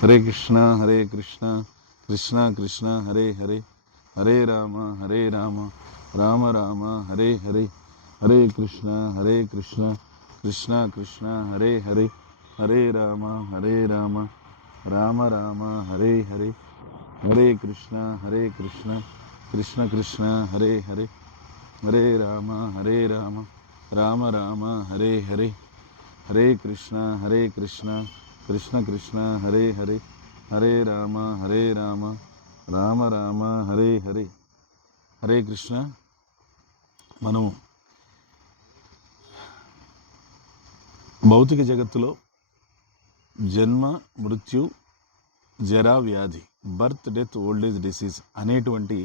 హరే కృష్ణ కృష్ణ కృష్ణ హరే హరే హరే రామ రామ రామ హరే హరే హరే కృష్ణ కృష్ణ కృష్ణ హరే హరే హరే రామ రామ రామ హరే హరే హరే కృష్ణ కృష్ణ కృష్ణ హరే హరే హరే రామ రామ రామ హరే హరే హరే కృష్ణ కృష్ణ కృష్ణ హరే హరే హరే రామ రామ రామ హరే హరే హరే కృష్ణ. మనము భౌతిక జగత్తులో జన్మ మృత్యు జరా వ్యాధి, birth death old age disease అనేటువంటి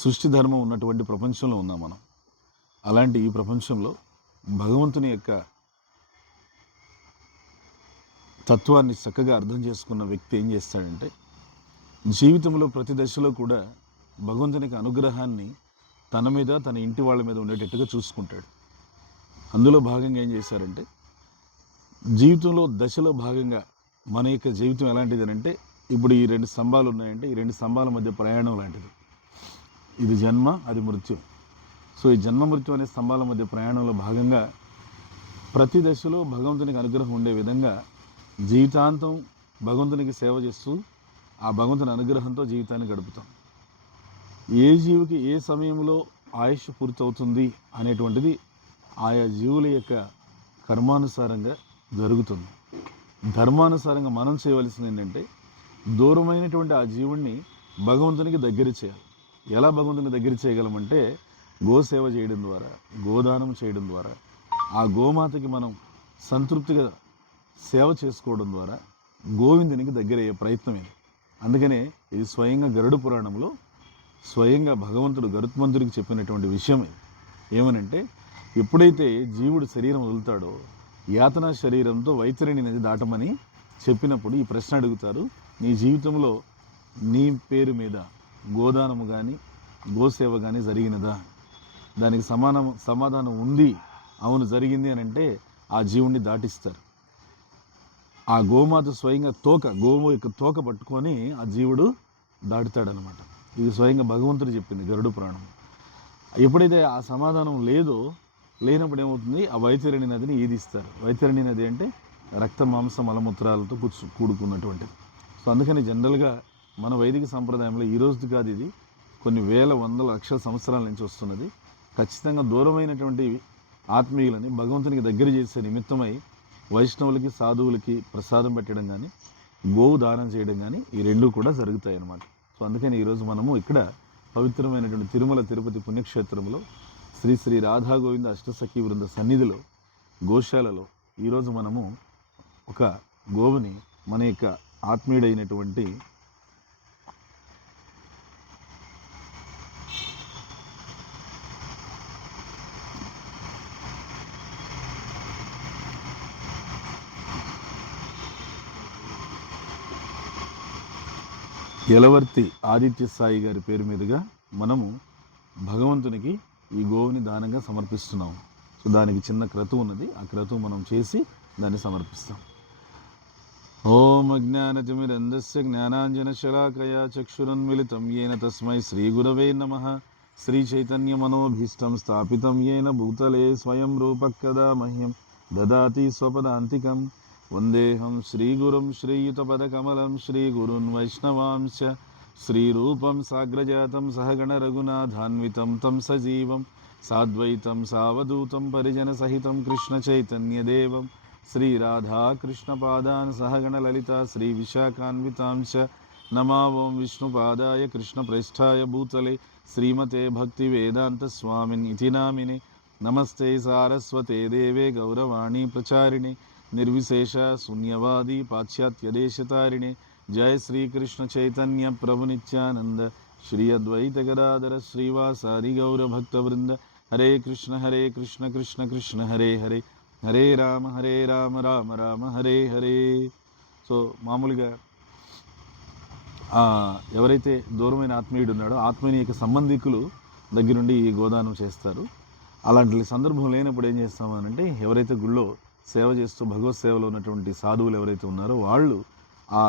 సృష్టి ధర్మం ఉన్నటువంటి ప్రపంచంలో ఉన్నాం మనం. అలాంటి ఈ ప్రపంచంలో భగవంతుని యొక్క తత్వాన్ని చక్కగా అర్థం చేసుకున్న వ్యక్తి ఏం చేస్తాడంటే, జీవితంలో ప్రతి దశలో కూడా భగవంతునికి అనుగ్రహాన్ని తన మీద తన ఇంటి వాళ్ళ మీద ఉండేటట్టుగా చూసుకుంటాడు. అందులో భాగంగా ఏం చేశారంటే, జీవితంలో దశలో భాగంగా మన యొక్క జీవితం ఎలాంటిది అంటే, ఇప్పుడు ఈ 2 స్తంభాలు ఉన్నాయంటే ఈ 2 స్తంభాల మధ్య ప్రయాణం లాంటిది. ఇది జన్మ, అది మృత్యు. సో ఈ జన్మ మృత్యు అనే స్తంభాల మధ్య ప్రయాణంలో భాగంగా ప్రతి దశలో భగవంతునికి అనుగ్రహం ఉండే విధంగా జీవితాంతం భగవంతునికి సేవ చేస్తూ ఆ భగవంతుని అనుగ్రహంతో జీవితాన్ని గడుపుతాం. ఏ జీవికి ఏ సమయంలో ఆయుష్ పూర్తవుతుంది అనేటువంటిది ఆయా జీవుల యొక్క కర్మానుసారంగా జరుగుతుంది. ధర్మానుసారంగా మనం చేయవలసింది ఏంటంటే, దూరమైనటువంటి ఆ జీవుణ్ణి భగవంతునికి దగ్గర చేయాలి. ఎలా భగవంతుని దగ్గర చేయగలమంటే, గోసేవ చేయడం ద్వారా, గోదానం చేయడం ద్వారా, ఆ గోమాతకి మనం సంతృప్తిగా సేవ చేసుకోవడం ద్వారా గోవిందునికి దగ్గరయ్యే ప్రయత్నం ఇది. అందుకనే ఇది స్వయంగా గరుడ పురాణంలో స్వయంగా భగవంతుడు గరుత్మంతుడికి చెప్పినటువంటి విషయం ఇది. ఏమనంటే, ఎప్పుడైతే జీవుడు శరీరం వదులుతాడో యాతనా శరీరంతో వైతరిణి నది దాటమని చెప్పినప్పుడు ఈ ప్రశ్న అడుగుతారు, నీ జీవితంలో నీ పేరు మీద గోదానము కానీ గోసేవ కానీ జరిగినదా? దానికి సమాధానం ఉంది, అవును జరిగింది అని అంటే ఆ జీవుణ్ణి దాటిస్తారు. ఆ గోమాత స్వయంగా గోవు యొక్క తోక పట్టుకొని ఆ జీవుడు దాటుతాడనమాట. ఇది స్వయంగా భగవంతుడు చెప్పింది గరుడ పురాణం. ఎప్పుడైతే ఆ సమాధానం లేనప్పుడు ఏమవుతుంది, ఆ వైతరిణి నదిని ఈదిస్తారు. వైతరిణి నది అంటే రక్త మాంస మలమూత్రాలతో కూడుకున్నటువంటిది. సో అందుకని జనరల్గా మన వైదిక సంప్రదాయంలో ఈ రోజు కాదు, ఇది కొన్ని వేల వందల లక్షల సంవత్సరాల నుంచి వస్తున్నది. ఖచ్చితంగా దూరమైనటువంటి ఆత్మీయులని భగవంతునికి దగ్గర చేసే నిమిత్తమై వైష్ణవులకి సాధువులకి ప్రసాదం పెట్టడం కానీ, గోవు దానం చేయడం కానీ ఈ 2 కూడా జరుగుతాయి అన్నమాట. సో అందుకని ఈరోజు మనము ఇక్కడ పవిత్రమైనటువంటి తిరుమల తిరుపతి పుణ్యక్షేత్రంలో శ్రీ శ్రీ రాధా గోవింద అష్టసఖీ బృంద సన్నిధిలో గోశాలలో ఈరోజు మనము ఒక గోవుని మన యొక్క ఆత్మీయుడైనటువంటి యలవర్తి ఆదిత్య సాయి గారి పేరు మీదుగా మనము భగవంతునికి ఈ గోవుని దానంగా సమర్పిస్తున్నాము. సో దానికి చిన్న క్రతువు ఉన్నది, ఆ క్రతువు మనం చేసి దాన్ని సమర్పిస్తాం. ఓం అజ్ఞానతిమిరంధస్య జ్ఞానాంజనశలాకయా చక్షురున్మిళితం యేన తస్మై శ్రీగురవే నమః. శ్రీచైతన్యమనోభీష్టం స్థాపితం యేన భూతలే స్వయం రూపః కదా మహ్యం దదాతి స్వపదాంతికం. వందేహం శ్రీగురుం శ్రీయుతపదకమలం శ్రీగురున్ వైష్ణవాంశ శ్రీరూపం సాగ్రజాతం సహగణ రఘునాథాన్వితం తం సజీవం సాద్వైతం సావధూతం పరిజన సహితం కృష్ణ చైతన్యదేవం శ్రీరాధాకృష్ణపాదాన్ సహగణ లలితా శ్రీ విశాఖాన్వితాంశ నమావం విష్ణుపాదాయ కృష్ణప్రేష్ఠాయ భూతలే శ్రీమతే భక్తి వేదాంత స్వామిన్ ఇతి నామినే. నమస్తే సారస్వతే దేవే గౌరవాణి ప్రచారిణి నిర్విశేష శూన్యవాది పాశ్చాత్యదేశతారిణి. జయ శ్రీకృష్ణ చైతన్య ప్రభు నిత్యానంద శ్రీ అద్వైత గదాధర శ్రీవాసాది గౌరభక్తవృంద. హరే కృష్ణ కృష్ణ కృష్ణ హరే హరే హరే రామ రామ రామ హరే హరే. సో మామూలుగా ఎవరైతే దూరమైన ఆత్మీయుడు ఉన్నాడో ఆత్మీయుని యొక్క సంబంధికులు దగ్గరుండి ఈ గోదానం చేస్తారు. అలాంటి సందర్భం లేనప్పుడు ఏం చేస్తామనంటే, ఎవరైతే గుళ్ళో సేవ చేస్తూ భగవత్ సేవలో ఉన్నటువంటి సాధువులు ఎవరైతే ఉన్నారో వాళ్ళు ఆ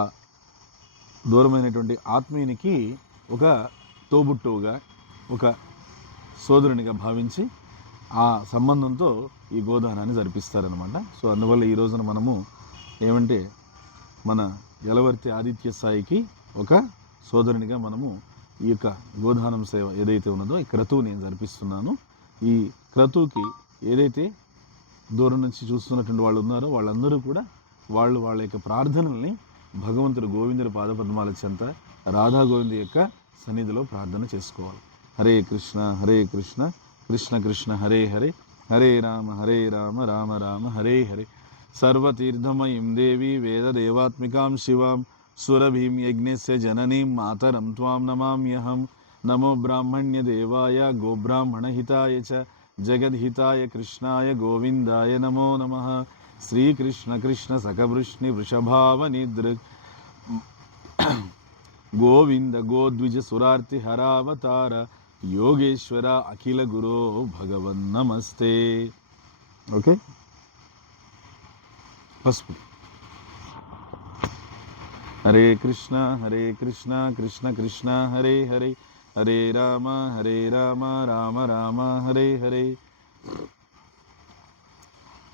దూరమైనటువంటి ఆత్మీయునికి ఒక తోబుట్టువుగా, ఒక సోదరునిగా భావించి ఆ సంబంధంతో ఈ గోదానాన్ని జరిపిస్తారనమాట. సో అందువల్ల ఈ రోజున మనము ఏమంటే మన యలవర్తి ఆదిత్య సాయికి ఒక సోదరునిగా మనము ఈ యొక్క గోదానం సేవ ఏదైతే ఉన్నదో ఈ క్రతువు నేను జరిపిస్తున్నాను. ఈ క్రతువుకి ఏదైతే దూరం నుంచి చూస్తున్నటువంటి వాళ్ళు ఉన్నారో వాళ్ళందరూ కూడా వాళ్ళ యొక్క ప్రార్థనల్ని భగవంతుడు గోవిందుడి పాదపద్మాల చెంత రాధా గోవిందు యొక్క సన్నిధిలో ప్రార్థన చేసుకోవాలి. హరే కృష్ణ కృష్ణ కృష్ణ హరే హరే, హరే రామ రామ రామ హరే హరే. సర్వతీర్థమయీం దేవీ వేదదేవాత్మికాం శివాం సురభీం యజ్ఞస్య జననీం మాతరం త్వాం నమామ్యహం. నమో బ్రాహ్మణ్యదేవాయ గోబ్రాహ్మణహితాయ చ జగద్హితాయ కృష్ణాయ గోవిందాయ నమో నమః. శ్రీకృష్ణ కృష్ణ సఖవృష్ణి వృషభావనిదృక్ గోవింద గోద్విజ సురార్తి హరావతార యోగేశ్వర అఖిల గురో భగవన్ నమస్తే. ఓకే, పసుపు. హరే కృష్ణ కృష్ణ కృష్ణ హరే హరే, హరే రామ రామ రామ హరే హరే.